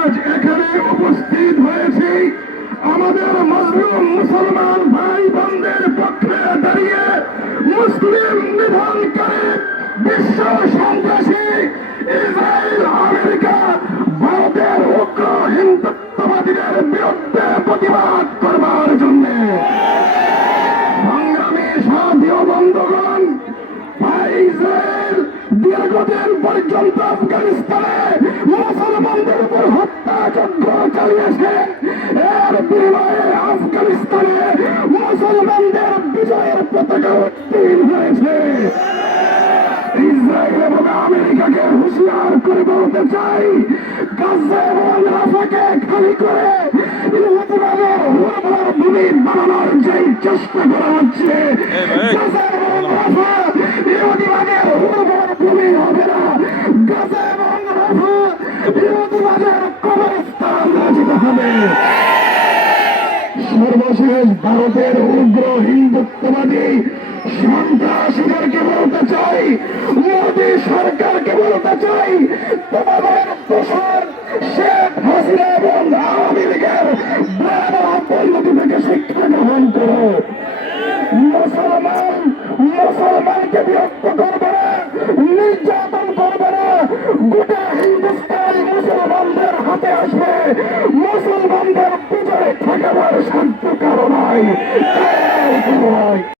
আজ এখানে উপস্থিত হয়েছি আমাদের মুসলিম মুসলমান ভাই বোনদের পক্ষে দাঁড়িয়ে মুসলিম নিধনকারী বিশ্ব সন্ত্রাসী ইসরায়েল, আমেরিকা, ভারতের উগ্র হিন্দুত্ববাদীদের বিরুদ্ধে প্রতিবাদ করবার জন্য। সংগ্রামী সাথী ও বন্ধুগণ, ইসরায়েল দীর্ঘদিন পর্যন্ত আফগানিস্তানে মুসলমানদের উপর হত্যাযজ্ঞ চালিয়েছে। এর বিনিময়ে আফগানিস্তানে মুসলমানদের বিজয়ের পতাকা উত্তীর্ণ হয়েছে। ইসরায়েল এবং আমেরিকাকে হুঁশিয়ার করে বলতে চাই, গাজা এবং রাফাকে খালি করে ইহুদিবাদের উর্বর ভূমি বানানোর যে চেষ্টা করা হচ্ছে, গাজা এবং রাফা ইহুদিবাদের উর্বর ভূমি হবে না। গাজা এবং রাফা ইহুদিবাদের কবরস্থান রচিত হবে। সর্বশেষ ভারতের উগ্র হিন্দুত্ববাদী সন্ত্রাসীদেরকে বলতে চাই, মোদী সরকারকে বলতে চাই, তোমাদের দোষর শেখ হাসিনা এবং আওয়ামী লীগের ভয়াবহ পরিণতি থেকে শিক্ষা গ্রহণ করো। মুসলমানকে বিরক্ত করবে না, নির্যাতন করবে না। গোটা হিন্দুস্তান মুসলমানদের হাতে আসবে। মুসলমানদের বিজয় ঠেকাবার সাধ্য কারো নাই।